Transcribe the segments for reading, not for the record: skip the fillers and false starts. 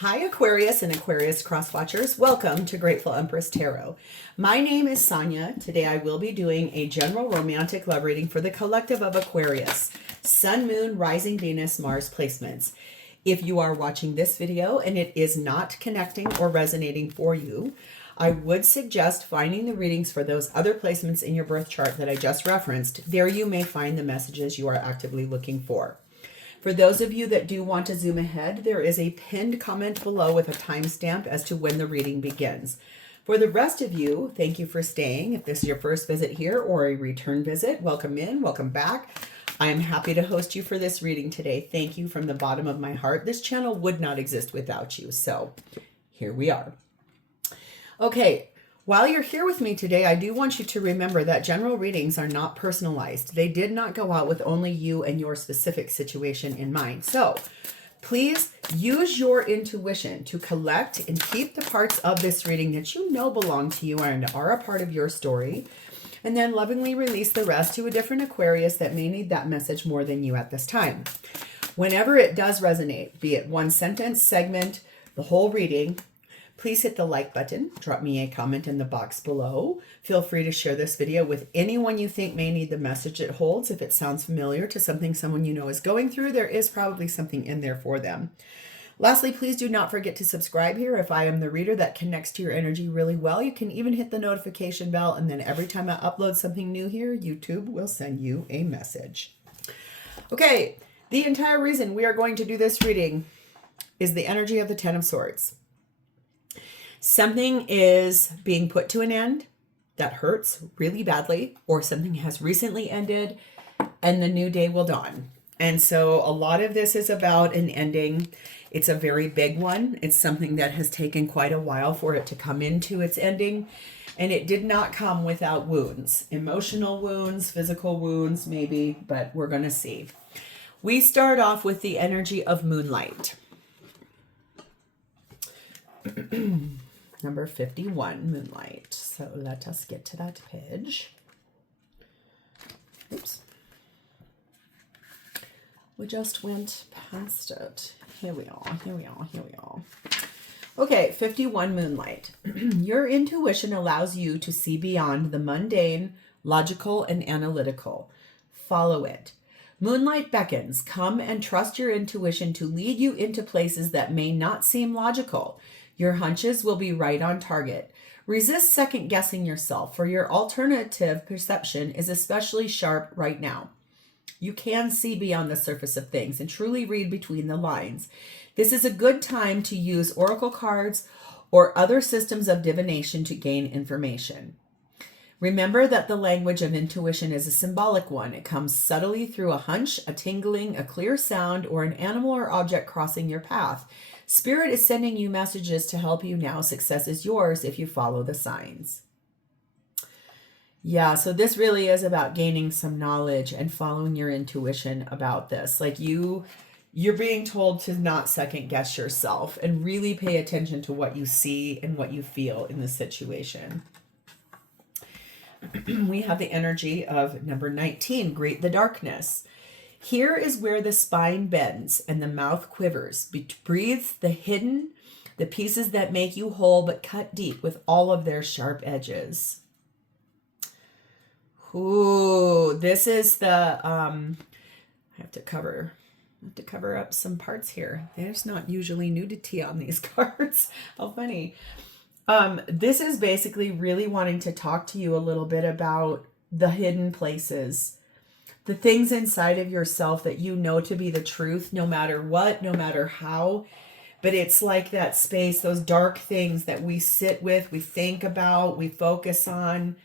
Hi Aquarius and Aquarius cross-watchers. Welcome to Grateful Empress Tarot. My name is Sonia. Today I will be doing a general romantic love reading for the collective of Aquarius, Sun, Moon, Rising Venus, Mars placements. If you are watching this video and it is not connecting or resonating for you, I would suggest finding the readings for those other placements in your birth chart that I just referenced. There you may find the messages you are actively looking for. For those of you that do want to zoom ahead, there is a pinned comment below with a timestamp as to when the reading begins. For the rest of you, thank you for staying. If this is your first visit here or a return visit, welcome in, welcome back. I am happy to host you for this reading today. Thank you from the bottom of my heart. This channel would not exist without you. So here we are. Okay. While you're here with me today, I do want you to remember that general readings are not personalized. They did not go out with only you and your specific situation in mind. So please use your intuition to collect and keep the parts of this reading that you know belong to you and are a part of your story, and then lovingly release the rest to a different Aquarius that may need that message more than you at this time. Whenever it does resonate, be it one sentence, segment, the whole reading, please hit the like button, drop me a comment in the box below. Feel free to share this video with anyone you think may need the message it holds. If it sounds familiar to something someone you know is going through, there is probably something in there for them. Lastly, please do not forget to subscribe here. If I am the reader that connects to your energy really well, you can even hit the notification bell, and then every time I upload something new here, YouTube will send you a message. Okay, the entire reason we are going to do this reading is the energy of the Ten of Swords. Something is being put to an end that hurts really badly, or something has recently ended and the new day will dawn. And so a lot of this is about an ending. It's a very big one. It's something that has taken quite a while for it to come into its ending. And it did not come without wounds, emotional wounds, physical wounds, maybe, but we're going to see. We start off with the energy of moonlight. Number 51, Moonlight. So let us get to that page. Oops. We just went past it. Here we are, here we are, here we are. Okay, 51, Moonlight. Your intuition allows you to see beyond the mundane, logical, and analytical. Follow it. Moonlight beckons. Come and trust your intuition to lead you into places that may not seem logical. Your hunches will be right on target. Resist second-guessing yourself, for your alternative perception is especially sharp right now. You can see beyond the surface of things and truly read between the lines. This is a good time to use oracle cards or other systems of divination to gain information. Remember that the language of intuition is a symbolic one. It comes subtly through a hunch, a tingling, a clear sound, or an animal or object crossing your path. Spirit is sending you messages to help you now. Success is yours if you follow the signs. Yeah, so this really is about gaining some knowledge and following your intuition about this. Like you're being told to not second guess yourself and really pay attention to what you see and what you feel in the situation. We have the energy of number 19, Greet the Darkness. Here is where the spine bends and the mouth quivers. Breathe the hidden, the pieces that make you whole but cut deep with all of their sharp edges. Ooh, this is the, I have to cover up some parts here. There's not usually nudity on these cards. How funny. This is basically really wanting to talk to you a little bit about the hidden places, the things inside of yourself that you know to be the truth, no matter what, no matter how. But it's like that space, those dark things that we sit with, we think about, we focus on.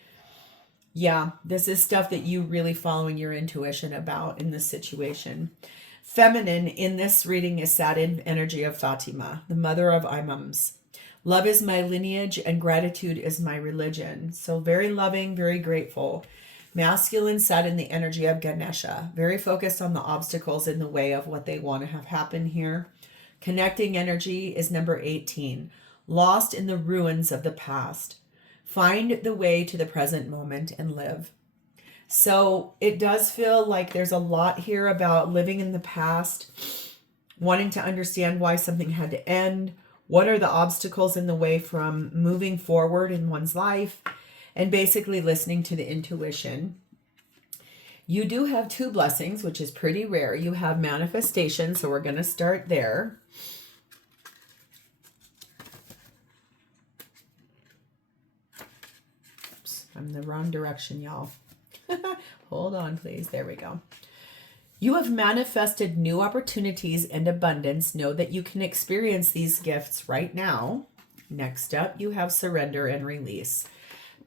Yeah, this is stuff that you really following your intuition about in this situation. Feminine in this reading is satin energy of Fatima, the mother of imams. Love is my lineage and gratitude is my religion. So very loving, very grateful. Masculine sat in the energy of Ganesha, very focused on the obstacles in the way of what they want to have happen here. Connecting energy is number 18, lost in the ruins of the past. Find the way to the present moment and live. So it does feel like there's a lot here about living in the past, wanting to understand why something had to end, What are the obstacles in the way from moving forward in one's life? And basically listening to the intuition. You do have 2 blessings, which is pretty rare. You have manifestation, so we're going to start there. Oops, I'm in the wrong direction, y'all. Hold on, please. There we go. You have manifested new opportunities and abundance. Know that you can experience these gifts right now. Next up, you have surrender and release.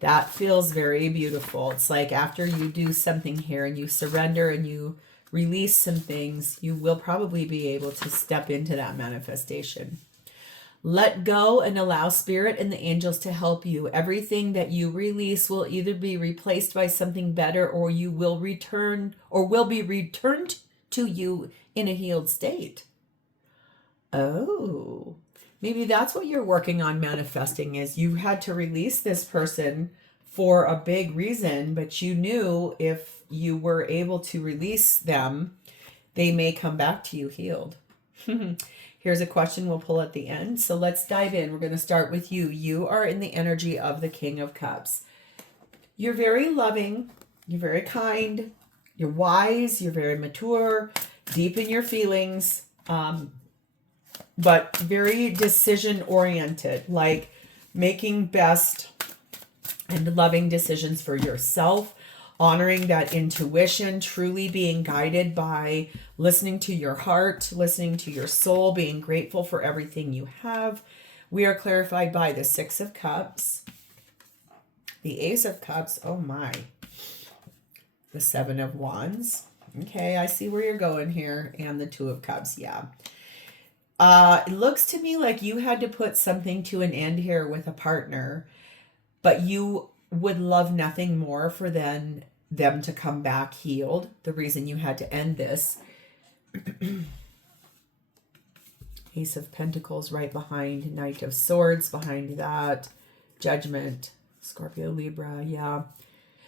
That feels very beautiful. It's like after you do something here and you surrender and you release some things, you will probably be able to step into that manifestation. Let go and allow spirit and the angels to help you. Everything that you release will either be replaced by something better, or you will return, or will be returned to you in a healed state. Oh, maybe that's what you're working on manifesting, is you had to release this person for a big reason, but you knew if you were able to release them, they may come back to you healed. Here's a question we'll pull at the end. So let's dive in. We're going to start with you. You are in the energy of the King of Cups. You're very loving. You're very kind. You're wise. You're very mature, deep in your feelings, but very decision oriented, like making best and loving decisions for yourself, honoring that intuition, truly being guided by listening to your heart, listening to your soul, being grateful for everything you have. We are clarified by the 6 of Cups, the Ace of Cups, oh my, the 7 of Wands. Okay, I see where you're going here, and the 2 of Cups, yeah. It looks to me like you had to put something to an end here with a partner, but you would love nothing more for them to come back healed. The reason you had to end this. Ace of Pentacles right behind, Knight of Swords behind that, Judgment, Scorpio, Libra, yeah.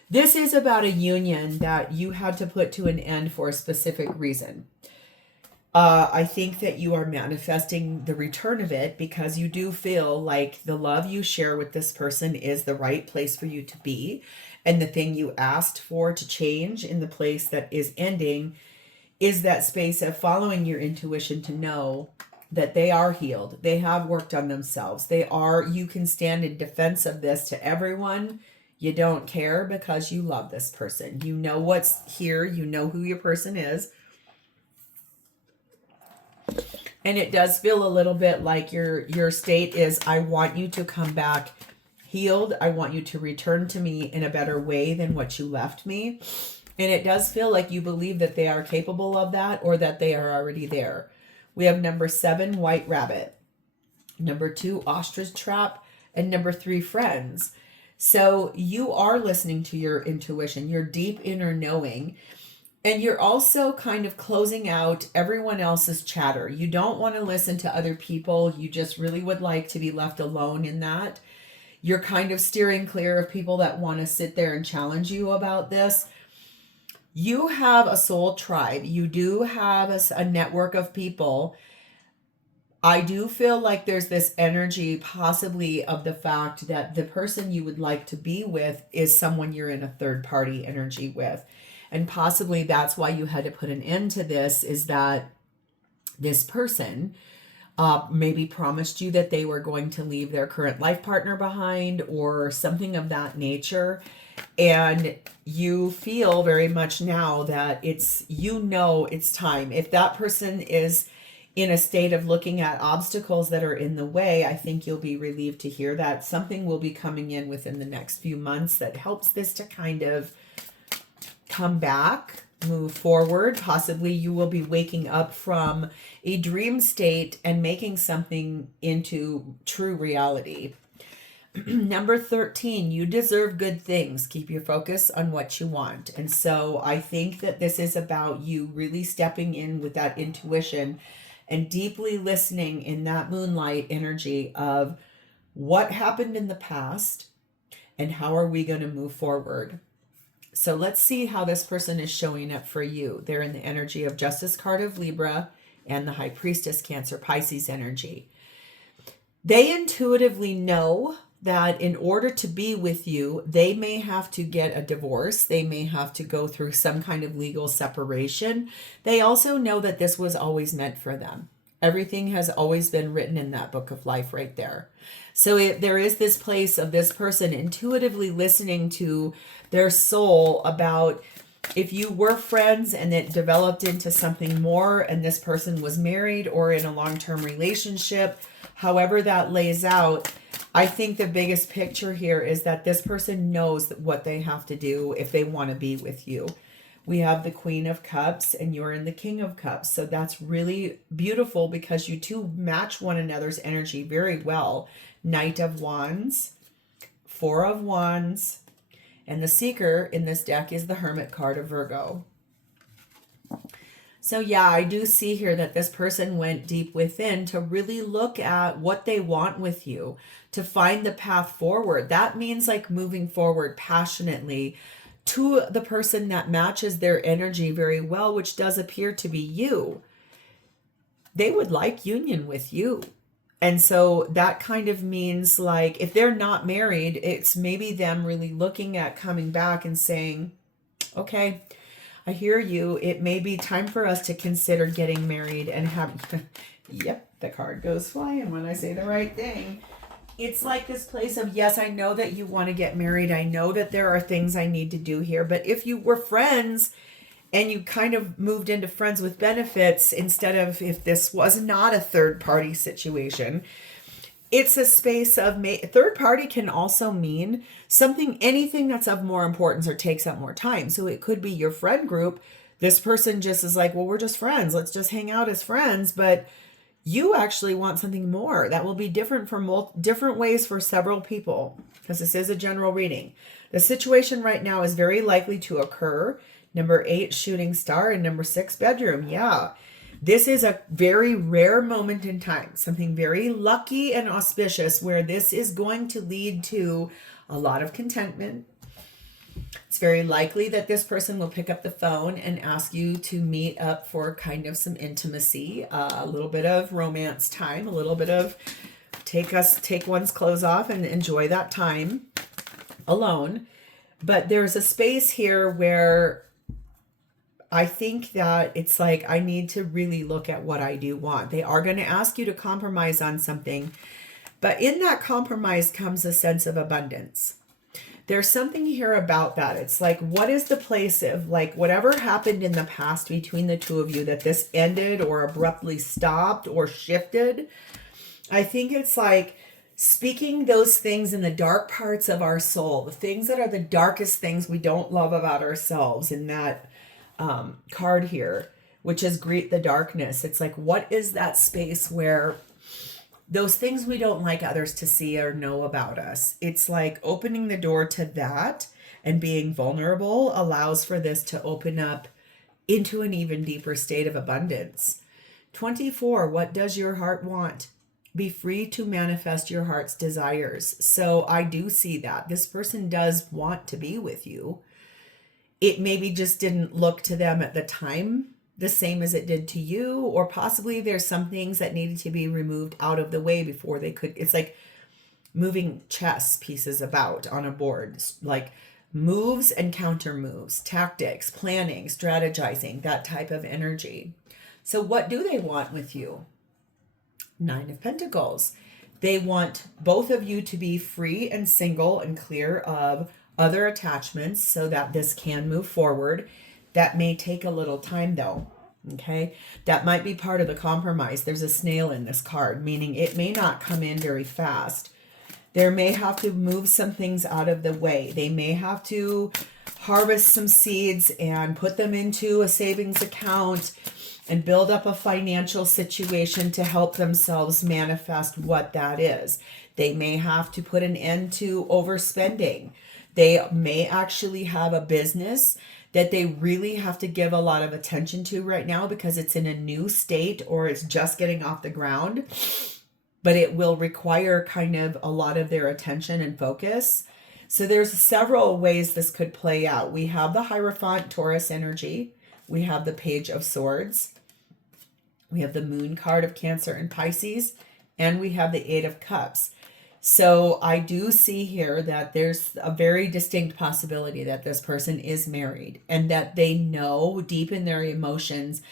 This is about a union that you had to put to an end for a specific reason. I think that you are manifesting the return of it because you do feel like the love you share with this person is the right place for you to be. And the thing you asked for to change in the place that is ending is that space of following your intuition to know that they are healed. They have worked on themselves. You can stand in defense of this to everyone. You don't care because you love this person. You know what's here. You know who your person is. And it does feel a little bit like your state is, I want you to come back healed. I want you to return to me in a better way than what you left me. And it does feel like you believe that they are capable of that, or that they are already there. We have number 7, White Rabbit. Number 2, Ostrich Trap. And number 3, Friends. So you are listening to your intuition, your deep inner knowing. And you're also kind of closing out everyone else's chatter. You don't want to listen to other people. You just really would like to be left alone in that. You're kind of steering clear of people that want to sit there and challenge you about this. You have a soul tribe. You do have a network of people. I do feel like there's this energy possibly of the fact that the person you would like to be with is someone you're in a third party energy with. And possibly that's why you had to put an end to this, is that this person maybe promised you that they were going to leave their current life partner behind or something of that nature. And you feel very much now that it's time. If that person is in a state of looking at obstacles that are in the way, I think you'll be relieved to hear that something will be coming in within the next few months that helps this to kind of come back, move forward. Possibly you will be waking up from a dream state and making something into true reality. Number 13, you deserve good things. Keep your focus on what you want. And so I think that this is about you really stepping in with that intuition and deeply listening in that moonlight energy of what happened in the past and how are we going to move forward. So let's see how this person is showing up for you. They're in the energy of Justice card of Libra and the High Priestess Cancer Pisces energy. They intuitively know that in order to be with you, they may have to get a divorce. They may have to go through some kind of legal separation. They also know that this was always meant for them. Everything has always been written in that book of life right there. So there is this place of this person intuitively listening to their soul about if you were friends and it developed into something more and this person was married or in a long-term relationship, however that lays out, I think the biggest picture here is that this person knows what they have to do if they want to be with you. We have the Queen of Cups and you're in the King of Cups. So that's really beautiful because you two match one another's energy very well. Knight of Wands, Four of Wands, and the Seeker in this deck is the Hermit card of Virgo. So yeah, I do see here that this person went deep within to really look at what they want with you, to find the path forward. That means like moving forward passionately to the person that matches their energy very well, which does appear to be you. They would like union with you. And so that kind of means like if they're not married, it's maybe them really looking at coming back and saying, okay, I hear you. It may be time for us to consider getting married and have, yep, the card goes flying when I say the right thing. It's like this place of, yes, I know that you want to get married. I know that there are things I need to do here. But if you were friends and you kind of moved into friends with benefits instead of if this was not a third party situation, it's a space of third party can also mean something, anything that's of more importance or takes up more time. So it could be your friend group. This person just is like, well, we're just friends. Let's just hang out as friends. But you actually want something more that will be different for different ways for several people because this is a general reading. The situation right now is very likely to occur. Number 8, shooting star, and number 6, bedroom. Yeah. This is a very rare moment in time, something very lucky and auspicious where this is going to lead to a lot of contentment. It's very likely that this person will pick up the phone and ask you to meet up for kind of some intimacy, a little bit of romance time, a little bit of take one's clothes off and enjoy that time alone. But there's a space here where I think that it's like, I need to really look at what I do want. They are going to ask you to compromise on something, but in that compromise comes a sense of abundance. There's something here about that. It's like, what is the place of like whatever happened in the past between the two of you that this ended or abruptly stopped or shifted? I think it's like speaking those things in the dark parts of our soul, the things that are the darkest things we don't love about ourselves in that card here, which is greet the darkness. It's like, what is that space where those things we don't like others to see or know about us? It's like opening the door to that and being vulnerable allows for this to open up into an even deeper state of abundance. 24, what does your heart want? Be free to manifest your heart's desires. So I do see that this person does want to be with you. It maybe just didn't look to them at the time the same as it did to you, or possibly there's some things that needed to be removed out of the way before they could. It's like moving chess pieces about on a board, like moves and counter moves, tactics, planning, strategizing, that type of energy. So what do they want with you? 9 of Pentacles. They want both of you to be free and single and clear of other attachments so that this can move forward. That may take a little time though. Okay. That might be part of the compromise. There's a snail in this card, meaning it may not come in very fast. There may have to move some things out of the way. They may have to harvest some seeds and put them into a savings account and build up a financial situation to help themselves manifest what that is. They may have to put an end to overspending. They may actually have a business that they really have to give a lot of attention to right now because it's in a new state or it's just getting off the ground, but it will require kind of a lot of their attention and focus. So there's several ways this could play out. We have the Hierophant Taurus energy. We have the Page of Swords. We have the Moon card of Cancer and Pisces, and we have the Eight of Cups. So I do see here that there's a very distinct possibility that this person is married, and that they know deep in their emotions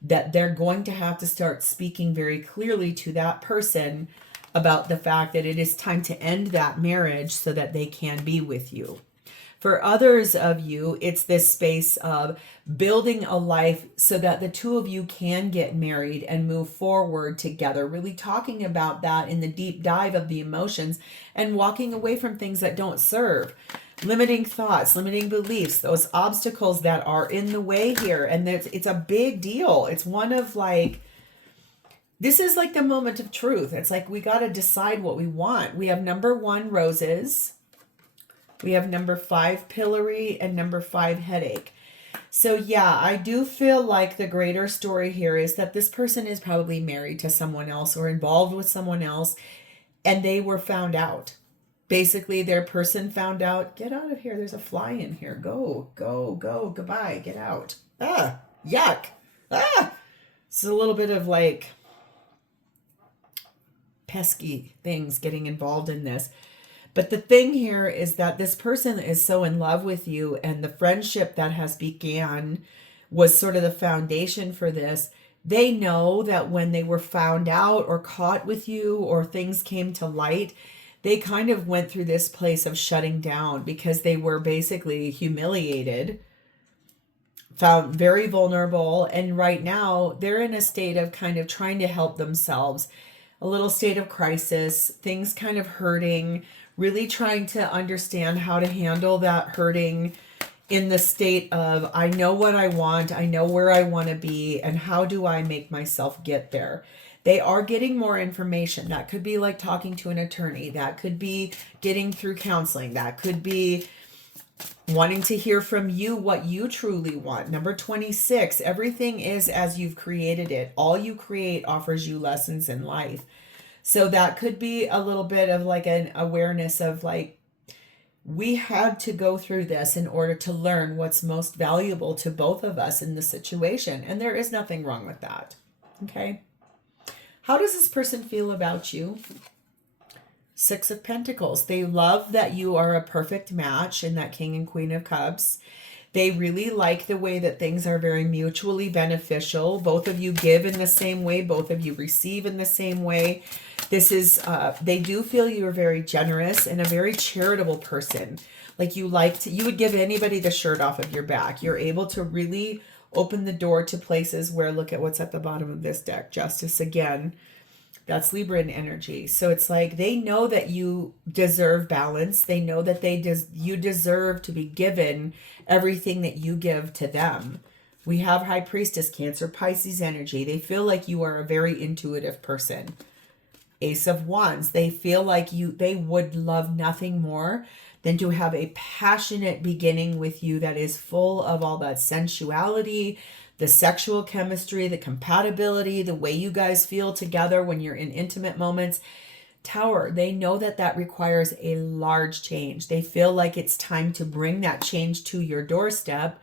that they're going to have to start speaking very clearly to that person about the fact that it is time to end that marriage so that they can be with you. For others of you, it's this space of building a life so that the two of you can get married and move forward together, really talking about that in the deep dive of the emotions and walking away from things that don't serve. Limiting thoughts, limiting beliefs, those obstacles that are in the way here. And it's a big deal. It's one of like, this is like the moment of truth. It's like we got to decide what we want. We have number 1, roses. We have number 5, pillory, and number 5, headache. So yeah, I do feel like the greater story here is that this person is probably married to someone else or involved with someone else, and they were found out. Basically, their person found out, get out of here. There's a fly in here. Go, go, go, goodbye, get out. Ah, yuck. Ah, it's a little bit of like pesky things getting involved in this. But the thing here is that this person is so in love with you, and the friendship that has began was sort of the foundation for this. They know that when they were found out or caught with you or things came to light, they kind of went through this place of shutting down because they were basically humiliated, found very vulnerable. And right now they're in a state of kind of trying to help themselves, a little state of crisis, things kind of hurting, really trying to understand how to handle that hurting in the state of, I know what I want, I know where I want to be, and how do I make myself get there? They are getting more information. That could be like talking to an attorney. That could be getting through counseling. That could be wanting to hear from you what you truly want. Number 26, everything is as you've created it. All you create offers you lessons in life. So that could be a little bit of like an awareness of like, we had to go through this in order to learn what's most valuable to both of us in the situation. And there is nothing wrong with that. Okay. How does this person feel about you? 6 of Pentacles. They love that you are a perfect match in that King and Queen of Cups. They really like the way that things are very mutually beneficial. Both of you give in the same way. Both of you receive in the same way. This is, they do feel you're very generous and a very charitable person. Like you would give anybody the shirt off of your back. You're able to really open the door to places where, look at what's at the bottom of this deck. Justice again. That's Libran energy. So it's like they know that you deserve balance. They know that you deserve to be given everything that you give to them. We have High Priestess, Cancer, Pisces energy. They feel like you are a very intuitive person. Ace of Wands. They feel like they would love nothing more than to have a passionate beginning with you that is full of all that sensuality, the sexual chemistry, the compatibility, the way you guys feel together when you're in intimate moments. Tower, they know that that requires a large change. They feel like it's time to bring that change to your doorstep.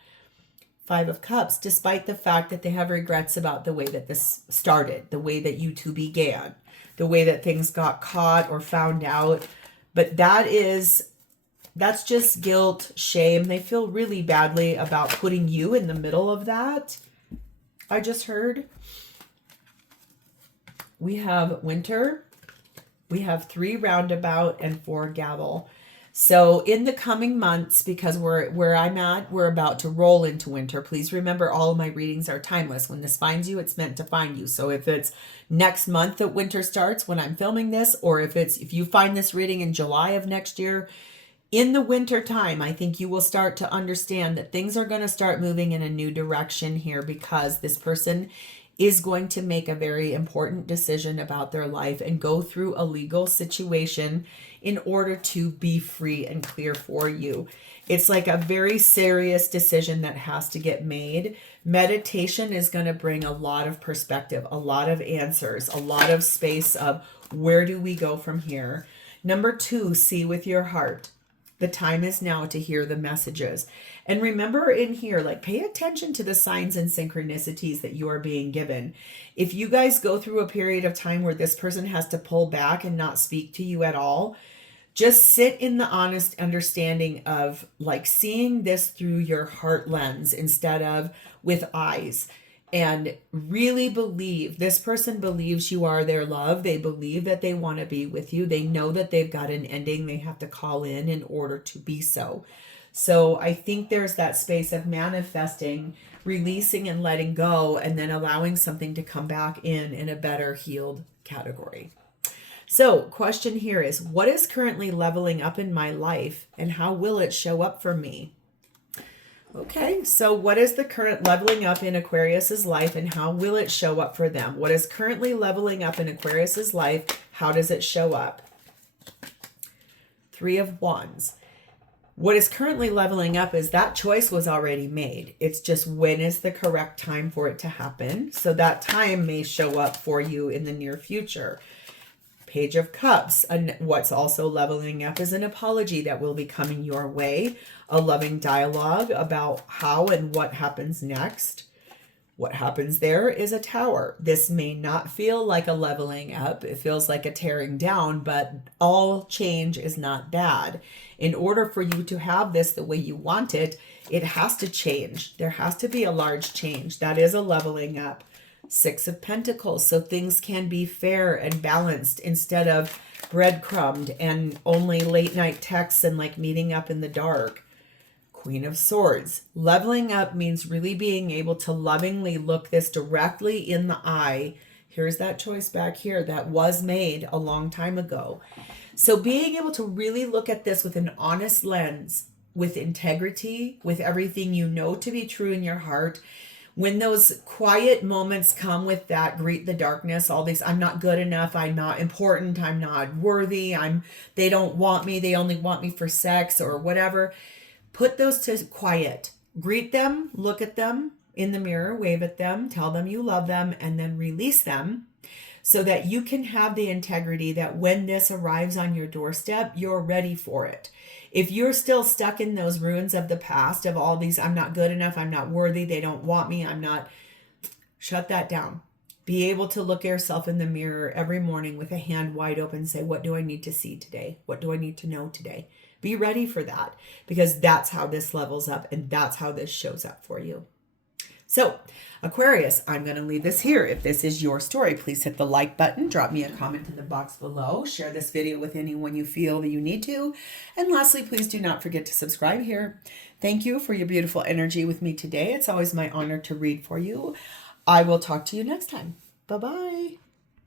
5 of Cups, despite the fact that they have regrets about the way that this started, the way that you two began, the way that things got caught or found out. But that's just guilt, shame. They feel really badly about putting you in the middle of that. I just heard. We have Winter. We have 3 Roundabout and 4 Gavel. So in the coming months, because where I'm at, we're about to roll into winter. Please remember, all of my readings are timeless. When this finds you, it's meant to find you. So if it's next month that winter starts when I'm filming this, or if you find this reading in July of next year, in the winter time, I think you will start to understand that things are going to start moving in a new direction here, because this person is going to make a very important decision about their life and go through a legal situation in order to be free and clear for you. It's like a very serious decision that has to get made. Meditation is going to bring a lot of perspective, a lot of answers, a lot of space of where do we go from here. Number 2, see with your heart. The time is now to hear the messages. And remember in here, like, pay attention to the signs and synchronicities that you are being given. If you guys go through a period of time where this person has to pull back and not speak to you at all, just sit in the honest understanding of like seeing this through your heart lens instead of with eyes. And really believe, this person believes you are their love. They believe that they want to be with you. They know that they've got an ending they have to call in order to be so. So I think there's that space of manifesting, releasing and letting go, and then allowing something to come back in a better healed category. So question here is, what is currently leveling up in my life and how will it show up for me? Okay, so what is the current leveling up in Aquarius's life and how will it show up for them? What is currently leveling up in Aquarius's life? How does it show up? Three of Wands. What is currently leveling up is that choice was already made. It's just when is the correct time for it to happen. So that time may show up for you in the near future. Page of Cups. And what's also leveling up is an apology that will be coming your way. A loving dialogue about how and what happens next. What happens there is a Tower. This may not feel like a leveling up. It feels like a tearing down, but all change is not bad. In order for you to have this the way you want it, it has to change. There has to be a large change. That is a leveling up. Six of Pentacles, so things can be fair and balanced instead of breadcrumbed and only late night texts and like meeting up in the dark. Queen of Swords. Leveling up means really being able to lovingly look this directly in the eye. Here's that choice back here that was made a long time ago. So being able to really look at this with an honest lens, with integrity, with everything you know to be true in your heart. When those quiet moments come with that, greet the darkness, all these, I'm not good enough, I'm not important, I'm not worthy, they don't want me, they only want me for sex or whatever. Put those to quiet. Greet them, look at them in the mirror, wave at them, tell them you love them, and then release them so that you can have the integrity that when this arrives on your doorstep, you're ready for it. If you're still stuck in those ruins of the past, of all these, I'm not good enough, I'm not worthy, they don't want me, shut that down. Be able to look at yourself in the mirror every morning with a hand wide open and say, what do I need to see today? What do I need to know today? Be ready for that, because that's how this levels up and that's how this shows up for you. So, Aquarius, I'm going to leave this here. If this is your story, please hit the like button, drop me a comment in the box below, share this video with anyone you feel that you need to, and lastly, please do not forget to subscribe here. Thank you for your beautiful energy with me today. It's always my honor to read for you. I will talk to you next time. Bye-bye.